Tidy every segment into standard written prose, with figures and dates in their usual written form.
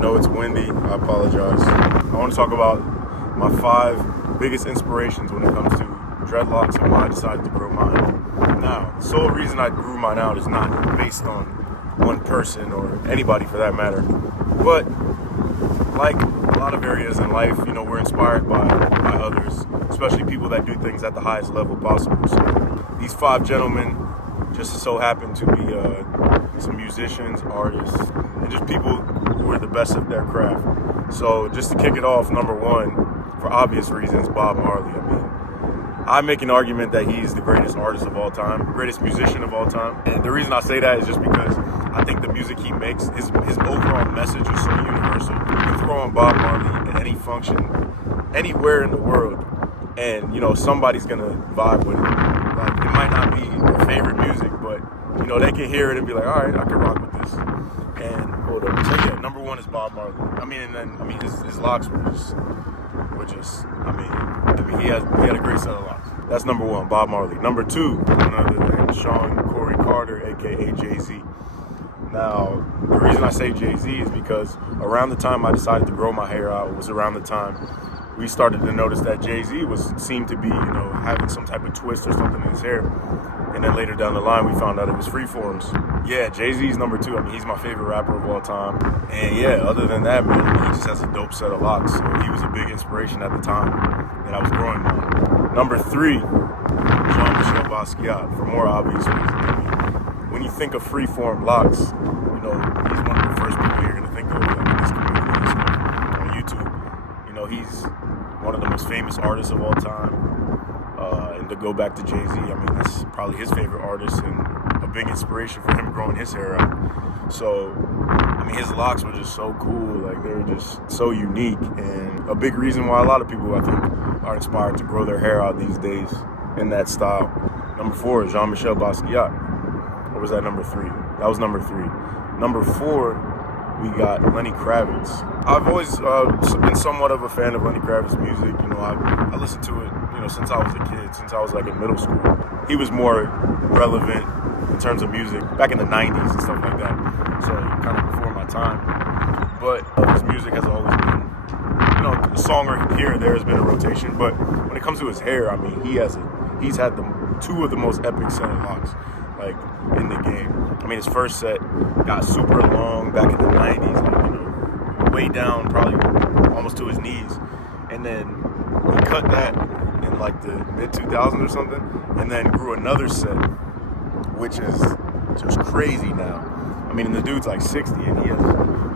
know it's windy. I apologize. I want to talk about my 5 biggest inspirations when it comes to dreadlocks and why I decided to grow mine. Now, the sole reason I grew mine out is not based on one person or anybody for that matter, but like a lot of areas in life, you know, we're inspired by others, especially people that do things at the highest level possible. So these 5 gentlemen just so happen to be some musicians, artists, and just people who are the best at their craft. So just to kick it off, number 1, for obvious reasons, Bob Marley. I mean, I make an argument that he's the greatest artist of all time, greatest musician of all time. And the reason I say that is just because I think the music he makes, his overall message is so universal. You can throw on Bob Marley at any function, anywhere in the world, and, you know, somebody's gonna vibe with it. Like, it might not be their favorite music, but, you know, they can hear it and be like, all right, I can rock with this. And hold up. So yeah, number 1 is Bob Marley. His locks were just, he had a great set of locks. That's number 1, Bob Marley. Number 2, none other than Sean Corey Carter, aka Jay-Z. Now, the reason I say Jay-Z is because around the time I decided to grow my hair out was around the time we started to notice that Jay-Z seemed to be, you know, having some type of twist or something in his hair. And then later down the line, we found out it was freeforms. Yeah, Jay-Z's number 2. I mean, he's my favorite rapper of all time. And yeah, other than that, man, he just has a dope set of locks. So he was a big inspiration at the time that I was growing mine. Number 3, Jean-Michel Basquiat, for more obvious reasons. I mean, when you think of freeform locks, you know, he's one of the first people you're gonna think of, like, in this community, so, on YouTube. You know, he's one of the most famous artists of all time. And to go back to Jay-Z, I mean, that's probably his favorite artist and a big inspiration for him growing his hair out. So, I mean, his locks were just so cool. Like, they were just so unique, and a big reason why a lot of people, I think, are inspired to grow their hair out these days in that style. Number 4 is Jean-Michel Basquiat. Or was that number 3? That was number 3. Number 4, we got Lenny Kravitz. I've always been somewhat of a fan of Lenny Kravitz's music. You know, I listened to it, you know, since I was a kid, since I was like in middle school. He was more relevant in terms of music back in the 90s and stuff like that. So kind of before my time. But his music has always been, you know, a song here and there has been a rotation. But when it comes to his hair, I mean, he's had 2 of the most epic set of locks, like, in the game. I mean, his first set got super long back in the 90s, like, you know, way down, probably almost to his knees. And then he cut that in like the mid-2000s or something, and then grew another set, which is just crazy now. I mean, and the dude's like 60, and he has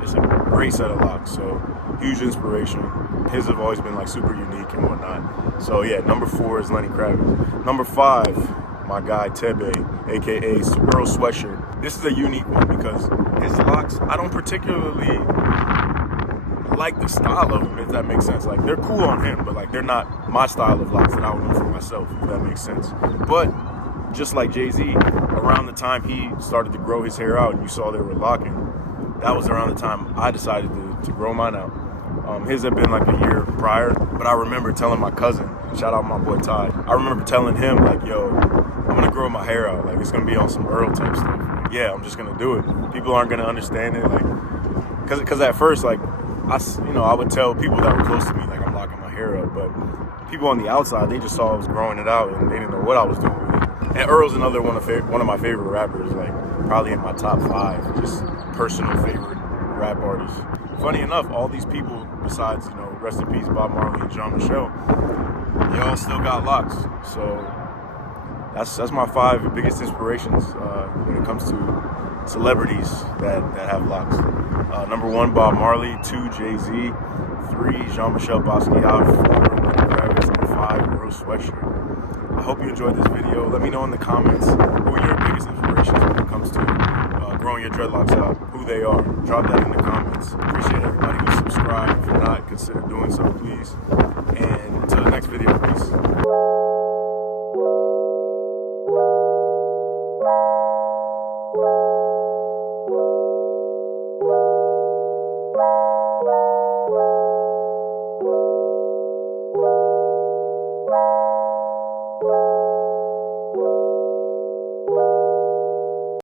just a great set of locks. So, huge inspiration. His have always been like super unique and whatnot. So yeah, number 4 is Lenny Kravitz. Number 5, my guy Tebe, aka Earl Sweatshirt. This is a unique one because his locks, I don't particularly like the style of them, if that makes sense. Like, they're cool on him, but like, they're not my style of locks that I would want for myself, if that makes sense. But just like Jay-Z, around the time he started to grow his hair out and you saw they were locking, that was around the time I decided to grow mine out. His had been like a year prior, but I remember telling my cousin, shout out my boy Todd, I remember telling him, like, yo, I'm gonna grow my hair out, like, it's gonna be on some Earl type stuff. Like, yeah, I'm just gonna do it. People aren't gonna understand it, like, cause at first, like, I would tell people that were close to me, like, I'm locking my hair up, but people on the outside, they just saw I was growing it out and they didn't know what I was doing with it. And Earl's another one of my favorite rappers, like, probably in my top 5, just personal favorite rap artists. Funny enough, all these people, besides, you know, rest in peace, Bob Marley and Jean-Michel, they all still got locks. So that's my 5 biggest inspirations when it comes to celebrities that have locks. Number 1, Bob Marley. 2, Jay-Z. 3, Jean-Michel Basquiat. 4, Lenny Kravitz. And 5, Earl Sweatshirt. I hope you enjoyed this video. Let me know in the comments who are your biggest inspirations when it comes to growing your dreadlocks out, who they are. Drop that in the comments. Appreciate everybody who subscribed. If you're not, consider doing so, please. And until the next video, peace.